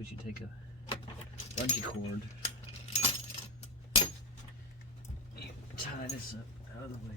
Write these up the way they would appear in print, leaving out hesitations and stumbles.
is you take a bungee cord, you tie this up out of the way.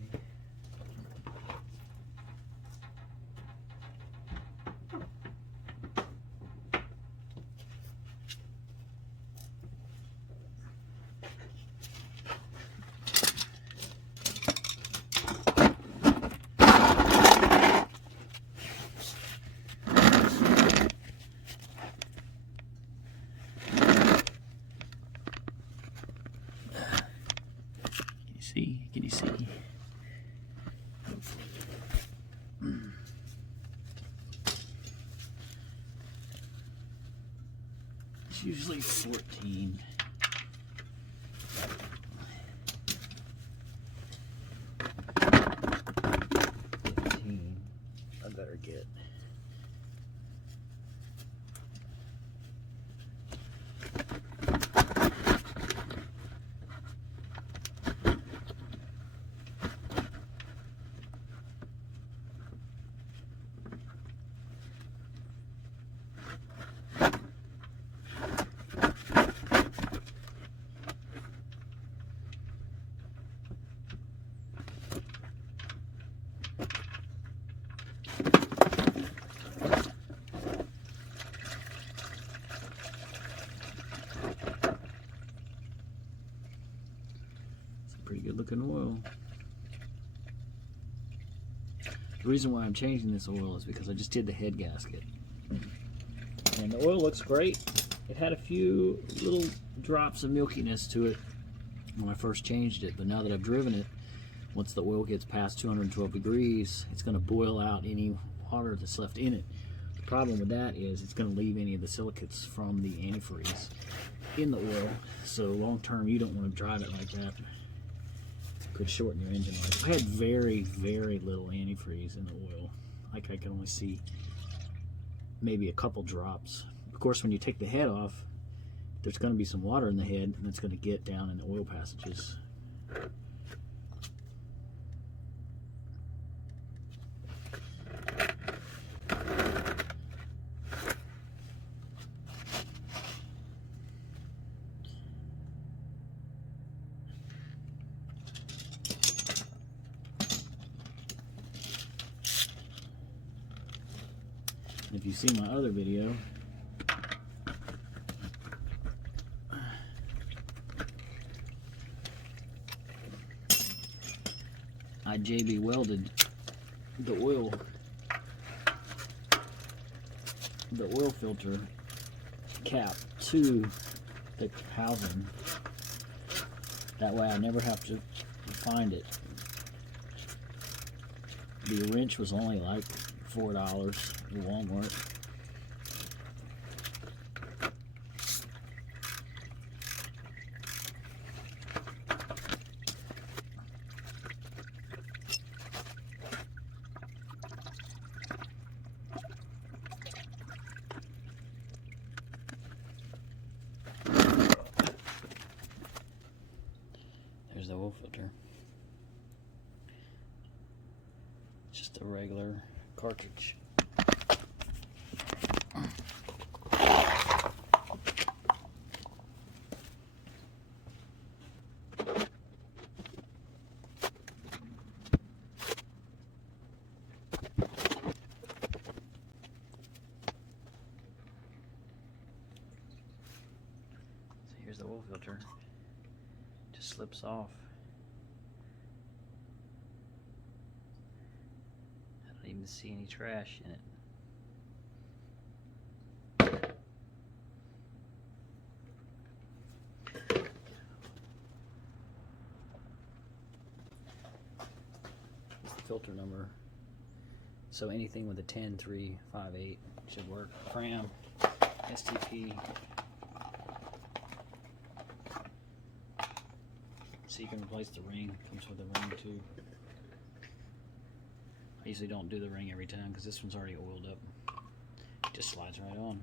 Can you see? It's usually 14. I better get. Pretty good looking oil. The reason why I'm changing this oil is because I just did the head gasket. And the oil looks great. It had a few little drops of milkiness to it when I first changed it, but now that I've driven it, once the oil gets past 212 degrees, it's going to boil out any water that's left in it. The problem with that is it's going to leave any of the silicates from the antifreeze in the oil, so long term you don't want to drive it like that. Could shorten your engine life. I had very, very little antifreeze in the oil. Like I can only see maybe a couple drops. Of course, when you take the head off, there's going to be some water in the head, and it's going to get down in the oil passages. If you've seen my other video, I JB welded the oil filter cap to the housing. That way I never have to find it. The wrench was only like $4 at Walmart. There's the oil filter. Just a regular cartridge. So here's the oil filter. Just slips off. I don't even see any trash in it. It's the filter number. So anything with a 10358 should work. Cram, STP. So you can replace the ring. Comes with a ring too. I usually don't do the ring every time because this one's already oiled up. It just slides right on.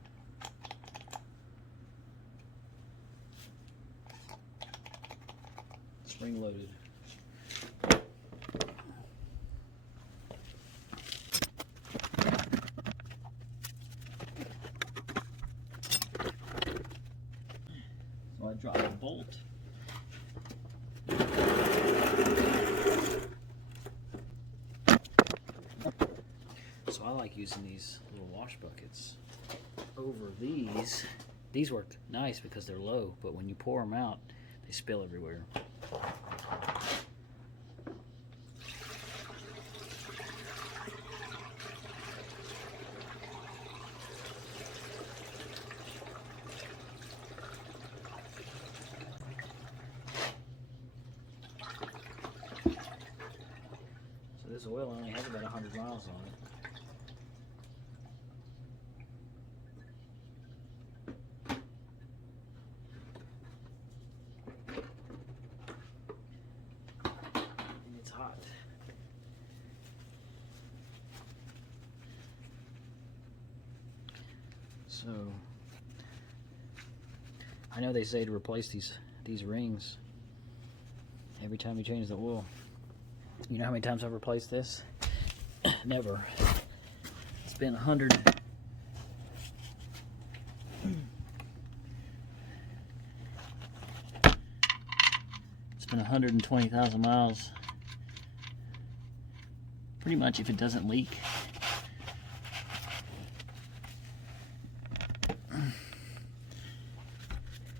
Spring loaded. I drop the bolt. So I like using these little wash buckets over these. These work nice because they're low, but when you pour them out, they spill everywhere. So this oil only has about 100 miles on it. Hot. So I know they say to replace these rings every time you change the oil. You know how many times I've replaced this? Never. It's been 100. It's been 120,000 miles. Pretty much if it doesn't leak.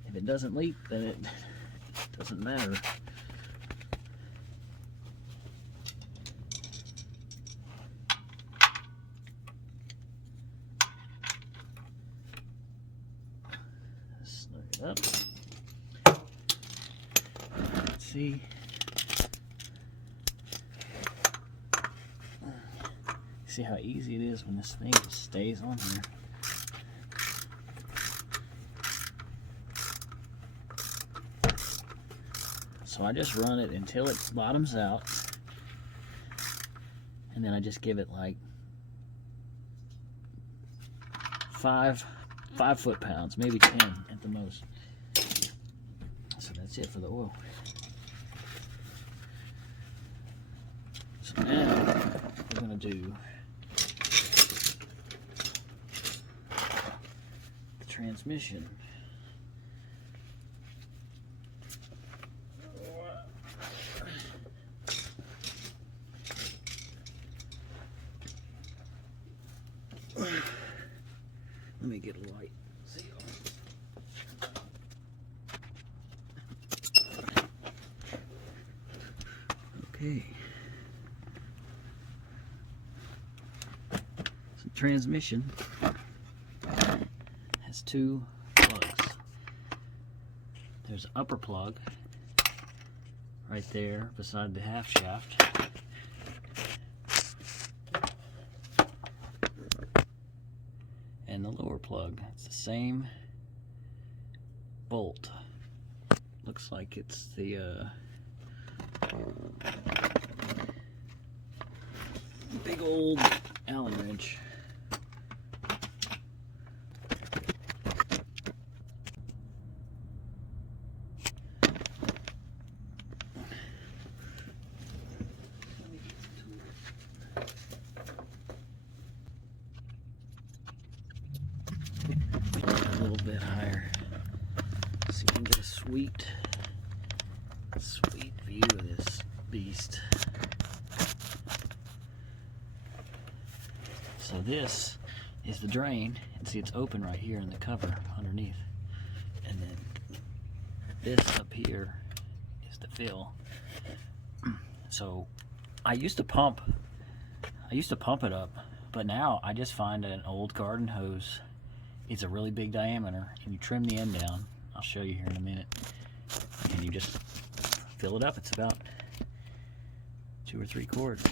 If it doesn't leak, then it doesn't matter. Snug it up. Let's see. See how easy it is when this thing just stays on here. So I just run it until it bottoms out, and then I just give it like 5 foot-pounds, maybe 10 at the most. So that's it for the oil. So now we're going to do the transmission. Let me get a light. See. Okay. So transmission has 2 plugs. There's an upper plug right there beside the half shaft. And the lower plug, it's the same bolt. Looks like it's the big old Allen wrench. A little bit higher so you can get a sweet view of this beast. So this is the drain, and see it's open right here in the cover underneath, and then this up here is the fill. So I used to pump it up, but now I just find an old garden hose. It's a really big diameter, and you trim the end down. I'll show you here in a minute. And you just fill it up. It's about 2 or 3 quarts.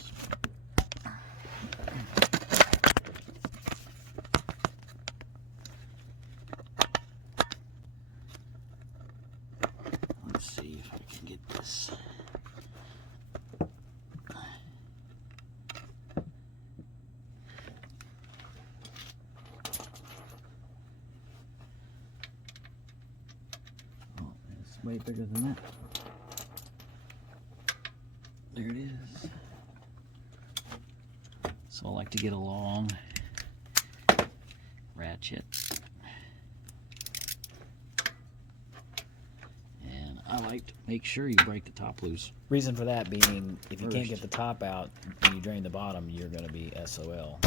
Let's see if I can get this. Way bigger than that. There it is. So I like to get a long ratchet. I like to make sure you break the top loose. Reason for that being, if you First. can't get the top out and you drain the bottom, you're going to be SOL.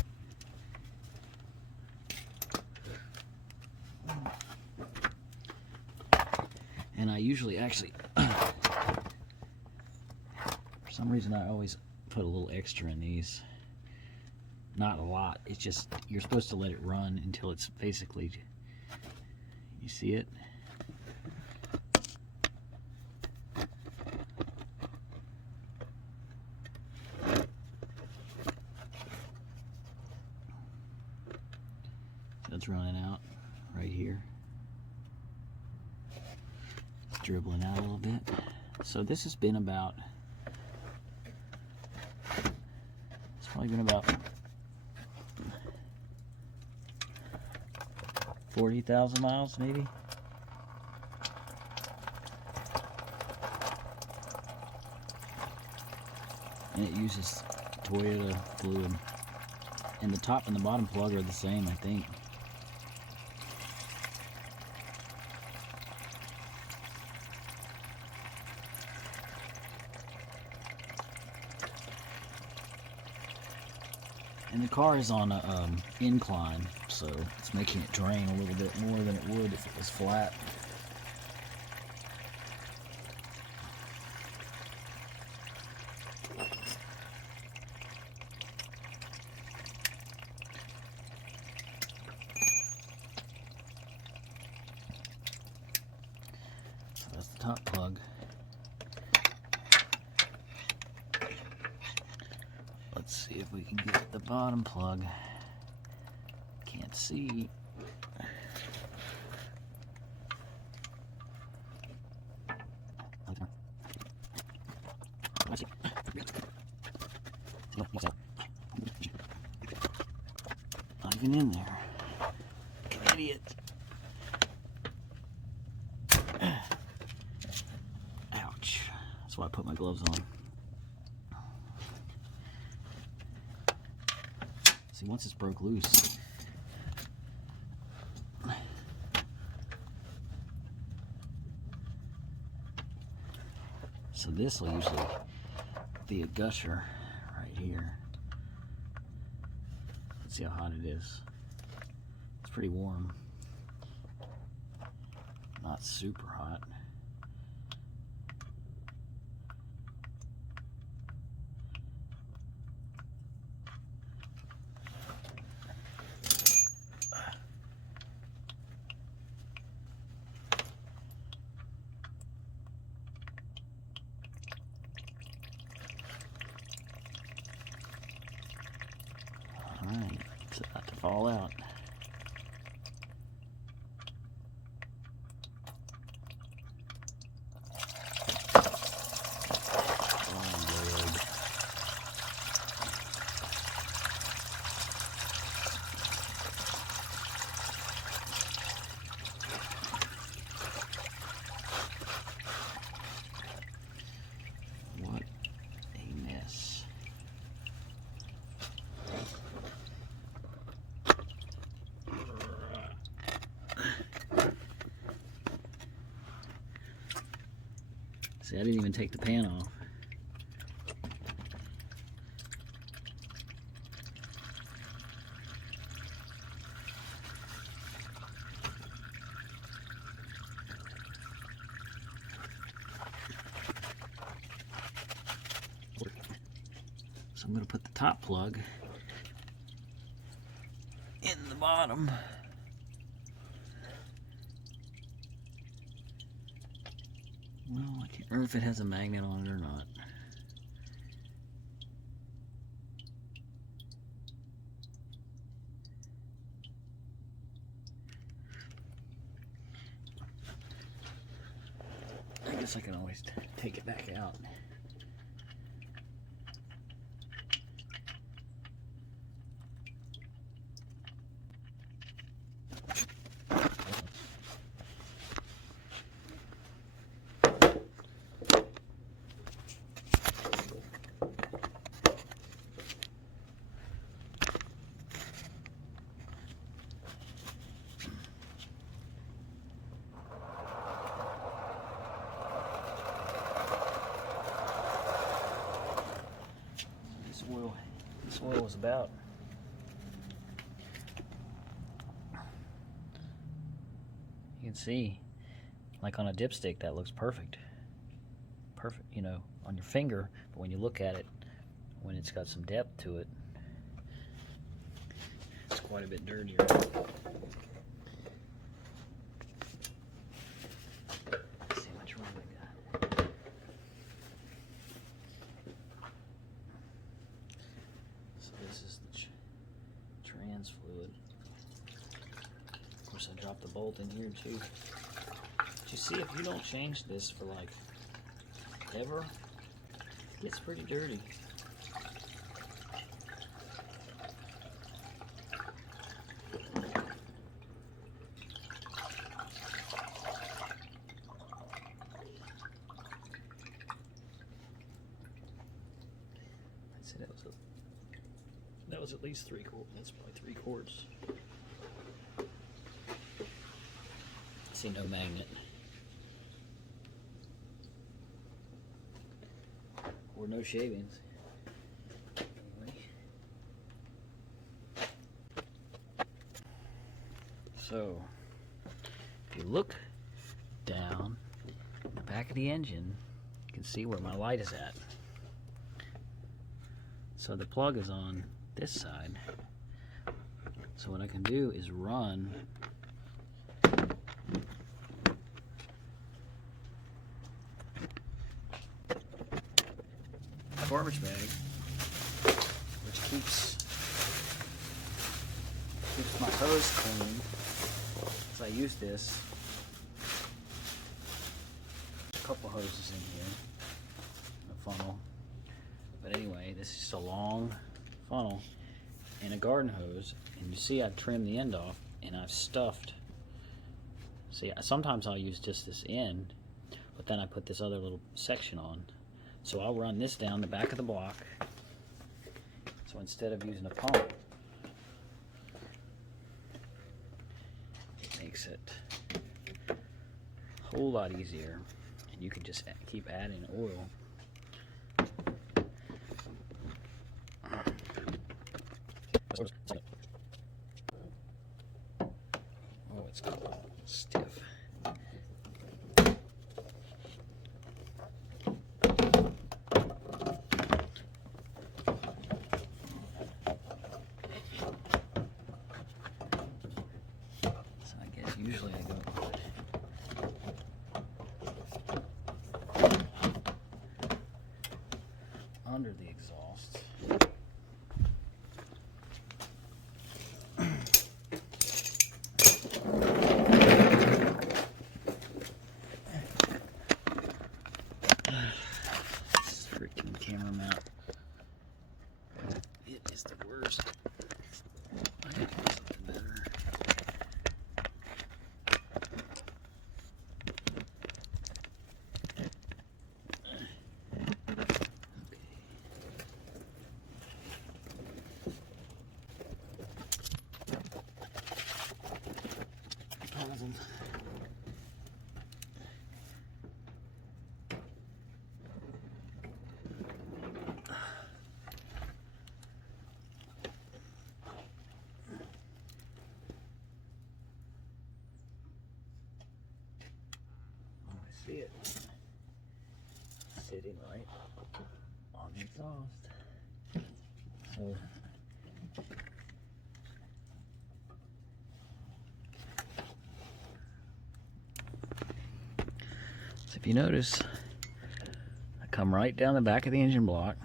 And I usually actually, for some reason, I always put a little extra in these. Not a lot. It's just, you're supposed to let it run until it's basically, you see it? It's running out right here. It's dribbling out a little bit. So this has been about, it's probably been about 40,000 miles maybe. And it uses Toyota fluid. And the top and the bottom plug are the same, I think. And the car is on a incline, so it's making it drain a little bit more than it would if it was flat. So that's the top plug. Let's see if we can get the bottom plug. Can't see. Not even in there. Idiot. Ouch. That's why I put my gloves on. See, once it's broke loose, so this will usually be a gusher right here. Let's see how hot it is. It's pretty warm, not super hot. Alright, it's about to fall out. What a mess. See, I didn't even take the pan off. So I'm going to put the top plug in the bottom. Well, I can't remember if it has a magnet on it or not. I guess I can always take it back out. oil is about. You can see, like on a dipstick, that looks perfect. Perfect, you know, on your finger, but when you look at it, when it's got some depth to it, it's quite a bit dirtier. Let's see how much room we got. So this is the trans fluid. Of course, I dropped the bolt in here too. But you see, if you don't change this for like ever, it gets pretty dirty. That was at least 3 quarts. That's probably 3 quarts. See, no magnet. Or no shavings. Anyway. So, if you look down the back of the engine, you can see where my light is at. So the plug is on this side. So what I can do is run a garbage bag, which keeps my hose clean, as I use this. A couple hoses in here, a funnel. But anyway, this is just a long funnel and a garden hose, and you see I've trimmed the end off and I've stuffed. See, sometimes I'll use just this end, but then I put this other little section on. So I'll run this down the back of the block. So instead of using a pump, it makes it a whole lot easier, and you can just keep adding oil. Oh, it's stiff. So I guess usually I go under the exhaust. Camera mount. It is the worst. I gotta do something better. Puzzled. See it sitting right on the exhaust. So if you notice, I come right down the back of the engine block,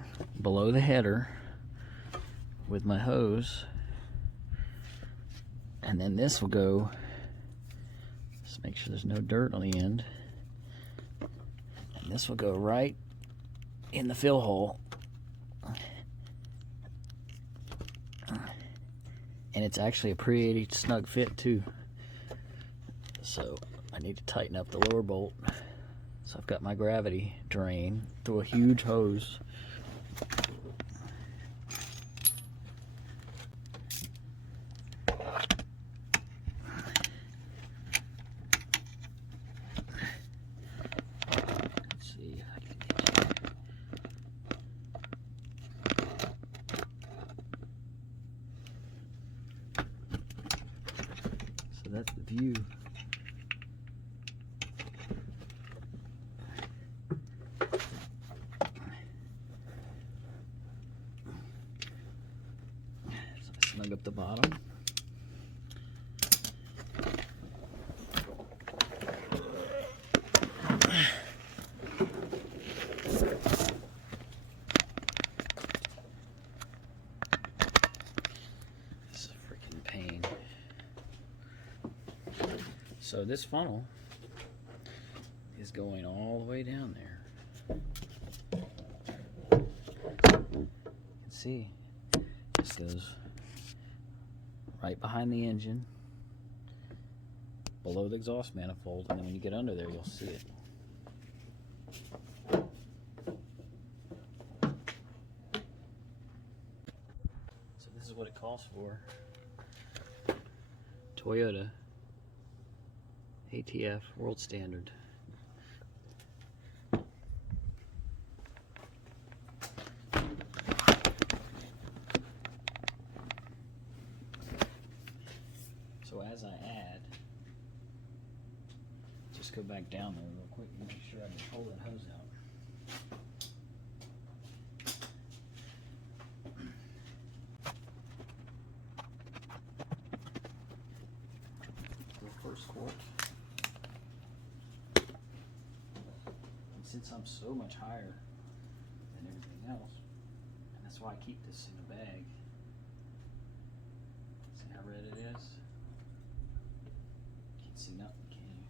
below the header, with my hose, and then this will go, just make sure there's no dirt on the end. This will go right in the fill hole, and it's actually a pretty snug fit too. So I need to tighten up the lower bolt. So I've got my gravity drain through a huge hose. view. So I snug up the bottom. So this funnel is going all the way down there. You can see this goes right behind the engine, below the exhaust manifold, and then when you get under there, you'll see it. So this is what it calls for. Toyota ATF world standard. So as I add, just go back down there real quick and make sure I can pull that hose out. The first quart. Since I'm so much higher than everything else, and that's why I keep this in a bag. See how red it is? Can't see nothing, can you?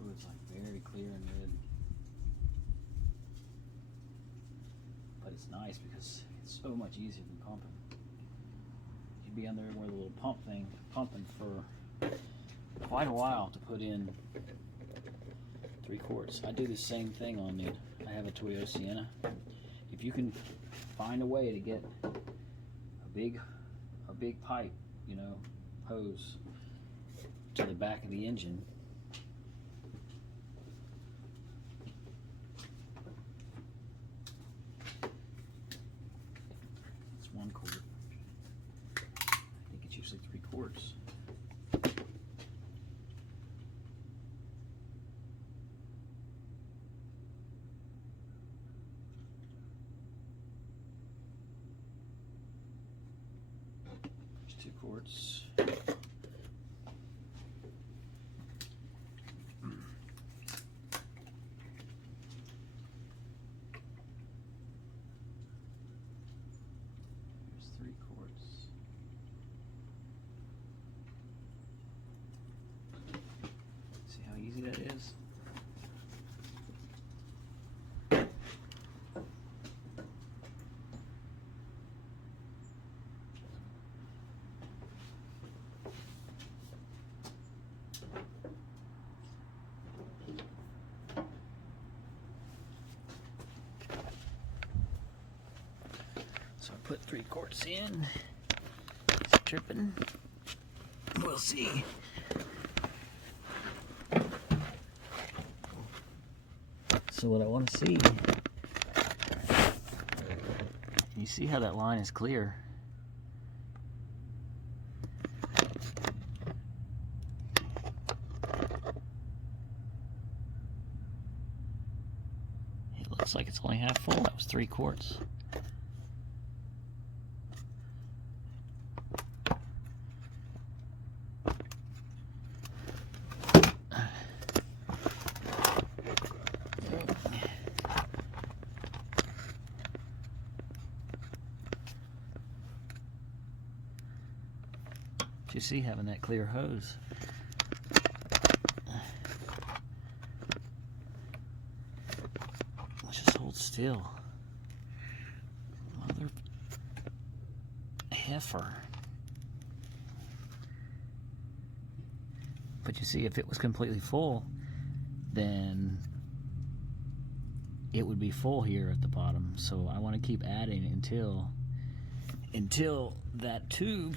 Oh, it's like very clear and red. But it's nice because it's so much easier than pumping. You'd be under where the little pump thing, pumping for quite a while to put in 3 quarts. I do the same thing on me. I have a Toyota Sienna. If you can find a way to get a big pipe, you know, hose to the back of the engine, it's 1 quart. I think it's usually 3 quarts. There's 2 quarts. There's 3 quarts. See how easy that is? So I put 3 quarts in. It's tripping. We'll see. So what I want to see, you see how that line is clear? It looks like it's only half full. That was 3 quarts. You see, having that clear hose. Let's just hold still. Mother heifer. But you see, if it was completely full, then it would be full here at the bottom. So I want to keep adding until that tube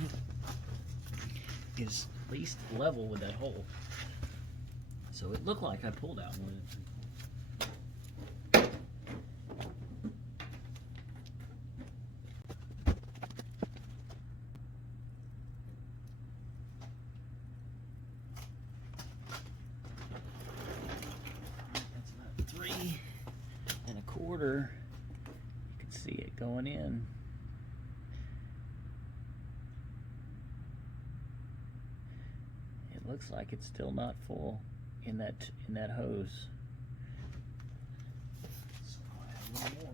is at least level with that hole. So it looked like I pulled out more than 3/4. That's about 3 1/4. You can see it going in. It looks like it's still not full in that hose. So I'll add a little more.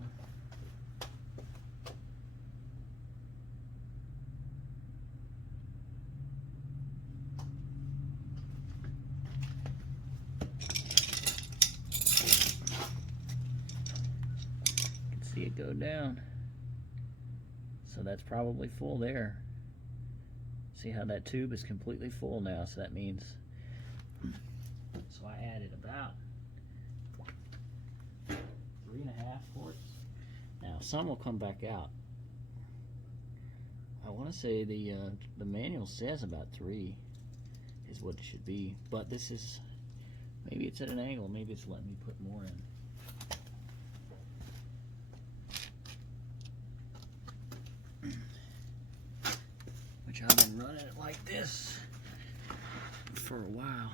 You can see it go down. So that's probably full there. See how that tube is completely full now, so that means, so I added about 3.5 quarts. Now some will come back out. I want to say the manual says about 3 is what it should be, but this is, maybe it's at an angle, maybe it's letting me put more in. I've been running it like this for a while.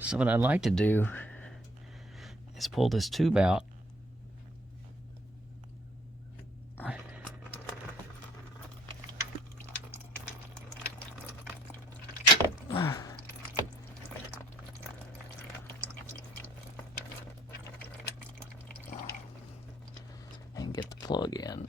So what I'd like to do is pull this tube out. And get the plug in.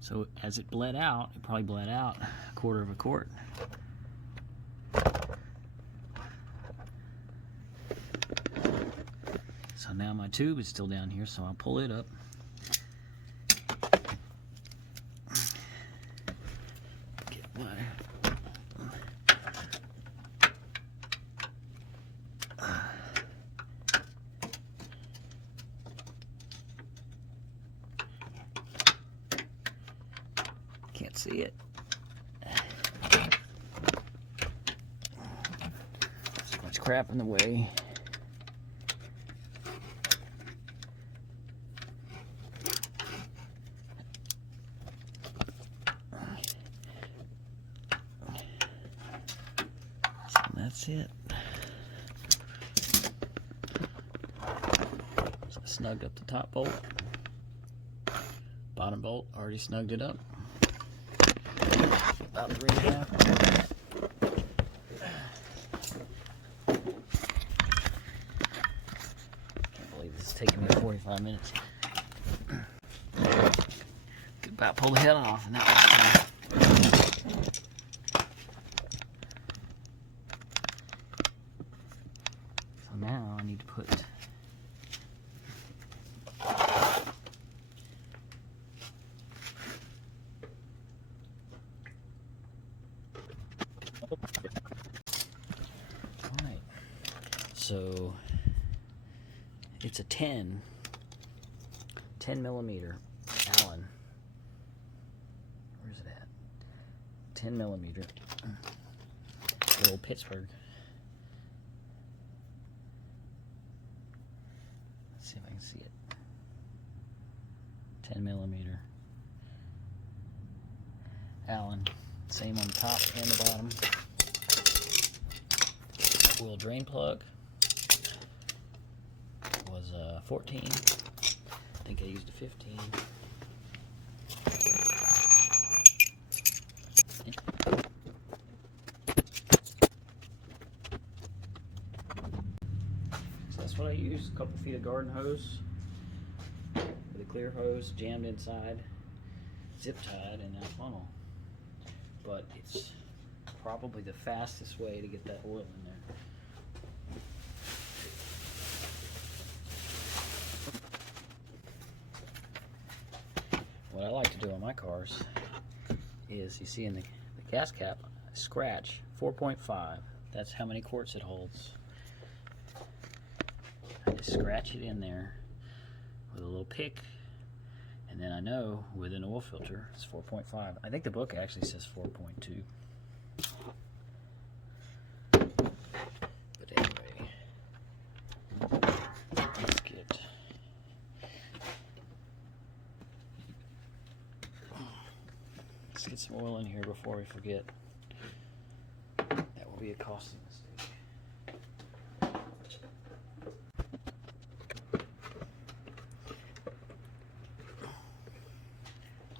So as it bled out, it probably bled out 1/4 quart. So now my tube is still down here, so I'll pull it up. Get my can't see it. So much crap in the way. So that's it. So I snugged up the top bolt. Bottom bolt, already snugged it up. About 3.5. Can't believe this is taking me 45 minutes. Could about pull the head off in that one. So now I need to put Alright, so it's a 10 millimeter Allen. Where's it at? 10 millimeter. Good old Pittsburgh. Let's see if I can see it. 10 millimeter Allen. Same on the top and the bottom. Oil drain plug was 14. I think I used a 15. So that's what I used. A couple feet of garden hose with a clear hose jammed inside. It's zip tied in that funnel, but it's probably the fastest way to get that oil in there. What I like to do on my cars is, you see in the gas cap, scratch 4.5. That's how many quarts it holds. I just scratch it in there with a little pick, and then I know with an oil filter it's 4.5. I think the book actually says 4.2. But anyway, let's get some oil in here before we forget. That will be a costly mistake.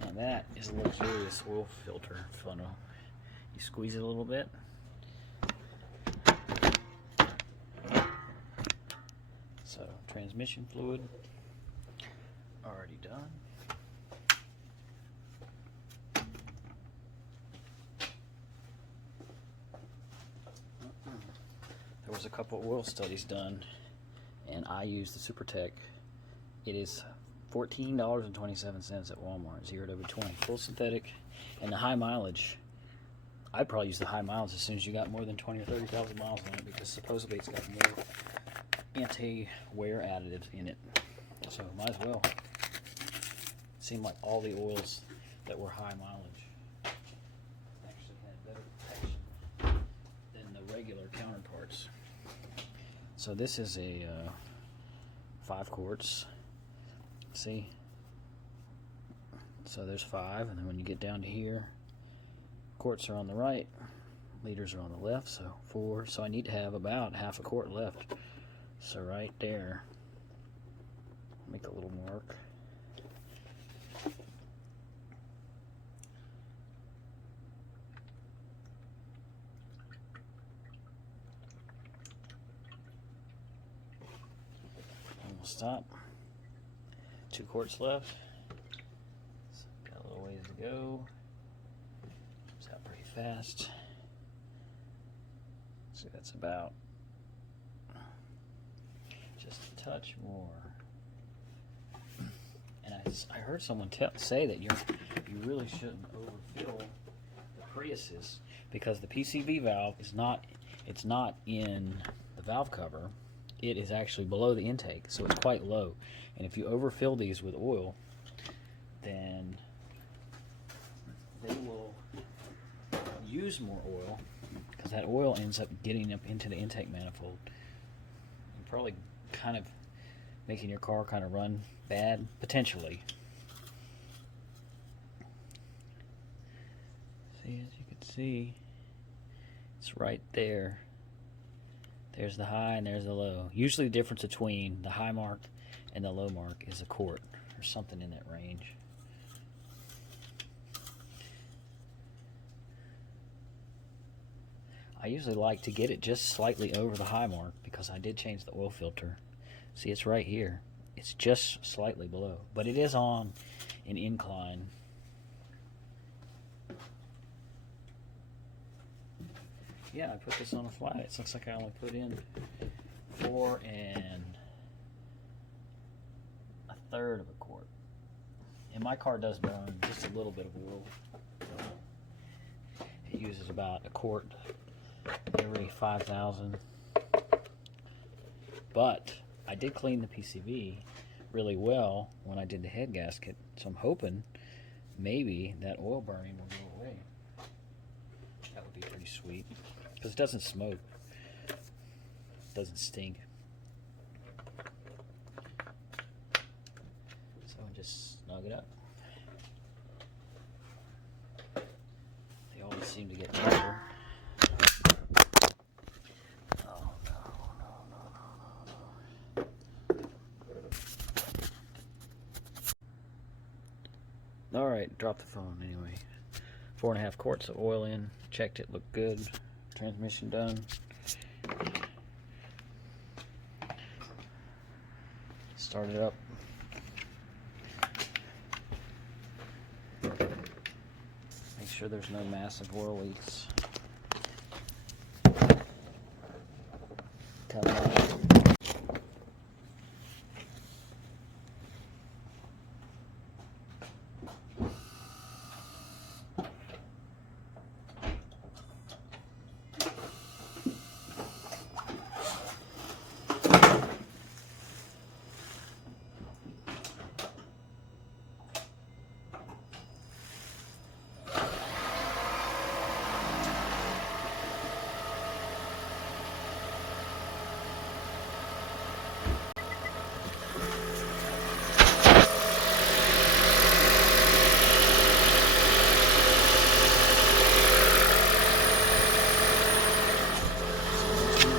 Now that is a luxurious oil filter funnel. You squeeze it a little bit. So, transmission fluid already done. There was a couple oil studies done, and I used the SuperTech. It is $14.27 at Walmart, 0 to 20, full synthetic, and the high mileage. I'd probably use the high mileage as soon as you got more than 20 or 30,000 miles on it, because supposedly it's got more anti-wear additives in it. So might as well. It seemed like all the oils that were high mileage actually had better protection than the regular counterparts. So this is a 5 quarts. See? So there's 5, and then when you get down to here, quarts are on the right, liters are on the left, so 4. So I need to have about half a quart left. So right there, make a little mark. Almost stop. 2 quarts left. So got a little ways to go. Comes out pretty fast. So that's about just a touch more. And I heard someone say that you really shouldn't overfill the Priuses, because the PCV valve is not in the valve cover. It is actually below the intake, so it's quite low. And if you overfill these with oil, then they will use more oil, because that oil ends up getting up into the intake manifold and probably kind of making your car kind of run bad, potentially. See, as you can see, it's right there. There's the high and there's the low. Usually the difference between the high mark and the low mark is a quart or something in that range. I usually like to get it just slightly over the high mark, because I did change the oil filter. See, it's right here. It's just slightly below, but it is on an incline. Yeah, I put this on a flat. It looks like I only put in 4 1/3 of a quart. And my car does burn just a little bit of oil. It uses about a quart every 5,000. But I did clean the PCV really well when I did the head gasket, so I'm hoping maybe that oil burning will go away. That would be pretty sweet, because it doesn't smoke, it doesn't stink. So I just snug it up. They always seem to get tighter. Oh no. Alright, drop the phone anyway. 4.5 quarts of oil in. Checked it, looked good. Transmission done. Start it up. sure there's no massive oil leaks coming out.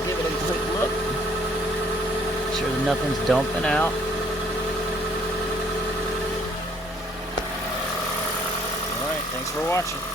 Give it a quick look. Sure that nothing's dumping out. All right, thanks for watching.